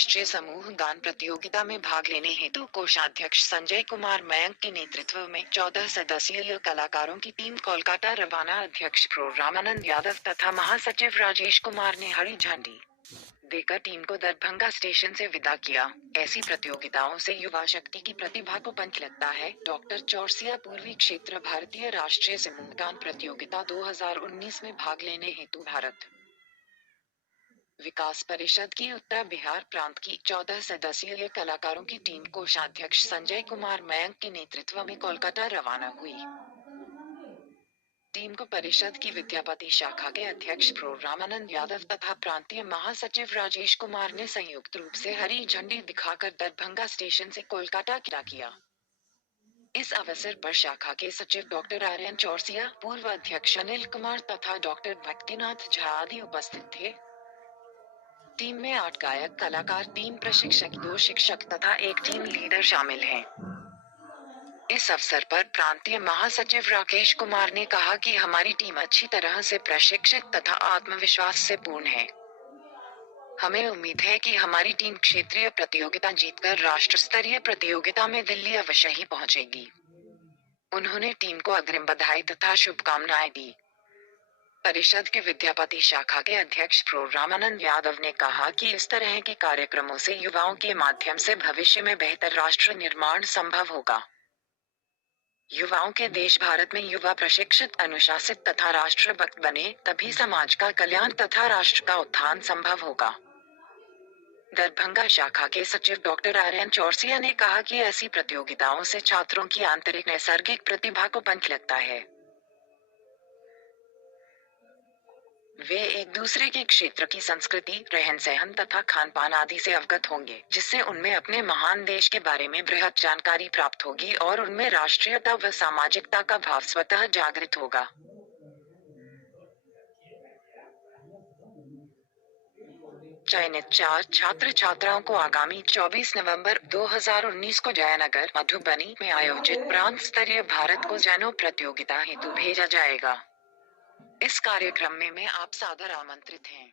राष्ट्रीय समूह गान प्रतियोगिता में भाग लेने हेतु कोषाध्यक्ष संजय कुमार मयंक के नेतृत्व में 14 सदस्यीय कलाकारों की टीम कोलकाता रवाना। अध्यक्ष रामानंद यादव तथा महासचिव राजेश कुमार ने हरी झंडी देकर टीम को दरभंगा स्टेशन से विदा किया। ऐसी प्रतियोगिताओं से युवा शक्ति की प्रतिभा को पंख लगता है। डॉक्टर चौरसिया पूर्वी क्षेत्र भारतीय राष्ट्रीय समूह गान प्रतियोगिता 2019 में भाग लेने हेतु भारत विकास परिषद की उत्तर बिहार प्रांत की 14 सदस्यीय कलाकारों की टीम कोषाध्यक्ष संजय कुमार मयंक के नेतृत्व में कोलकाता रवाना हुई। टीम को परिषद की विद्यापति शाखा के अध्यक्ष रामानंद यादव तथा प्रांतीय महासचिव राजेश कुमार ने संयुक्त रूप से हरी झंडी दिखाकर दरभंगा स्टेशन से कोलकाता किया। इस अवसर पर शाखा के सचिव डॉक्टर आर्यन चौरसिया, पूर्व अध्यक्ष अनिल कुमार तथा डॉक्टर भक्तिनाथ झा आदि उपस्थित थे। टीम में 8 गायक कलाकार, 3 प्रशिक्षक, 2 शिक्षक तथा 1 टीम लीडर शामिल हैं। इस अवसर पर प्रांतीय महासचिव राकेश कुमार ने कहा कि हमारी टीम अच्छी तरह से प्रशिक्षित तथा आत्मविश्वास से पूर्ण है। हमें उम्मीद है कि हमारी टीम क्षेत्रीय प्रतियोगिता जीतकर राष्ट्र स्तरीय प्रतियोगिता में दिल्ली अवश्य ही पहुंचेगी। उन्होंने टीम को अग्रिम बधाई तथा शुभकामनाएं दी। परिषद के विद्यापति शाखा के अध्यक्ष रामानंद यादव ने कहा कि इस तरह के कार्यक्रमों से युवाओं के माध्यम से भविष्य में बेहतर राष्ट्र निर्माण संभव होगा। युवाओं के देश भारत में युवा प्रशिक्षित, अनुशासित तथा राष्ट्रभक्त बने, तभी समाज का कल्याण तथा राष्ट्र का उत्थान संभव होगा। दरभंगा शाखा के सचिव डॉक्टर आर्यन चौरसिया ने कहा कि ऐसी प्रतियोगिताओं से छात्रों की आंतरिक नैसर्गिक प्रतिभा को पंख लगता है। वे एक दूसरे के क्षेत्र की संस्कृति, रहन सहन तथा खान पान आदि से अवगत होंगे, जिससे उनमें अपने महान देश के बारे में बृहद जानकारी प्राप्त होगी और उनमें राष्ट्रीयता व सामाजिकता का भाव स्वतः जागृत होगा। चयनित 4 छात्र छात्राओं को आगामी 24 नवंबर 2019 को जयनगर, मधुबनी में आयोजित प्रांत स्तरीय भारत को जैनो प्रतियोगिता हेतु भेजा जाएगा। इस कार्यक्रम में आप सादर आमंत्रित हैं।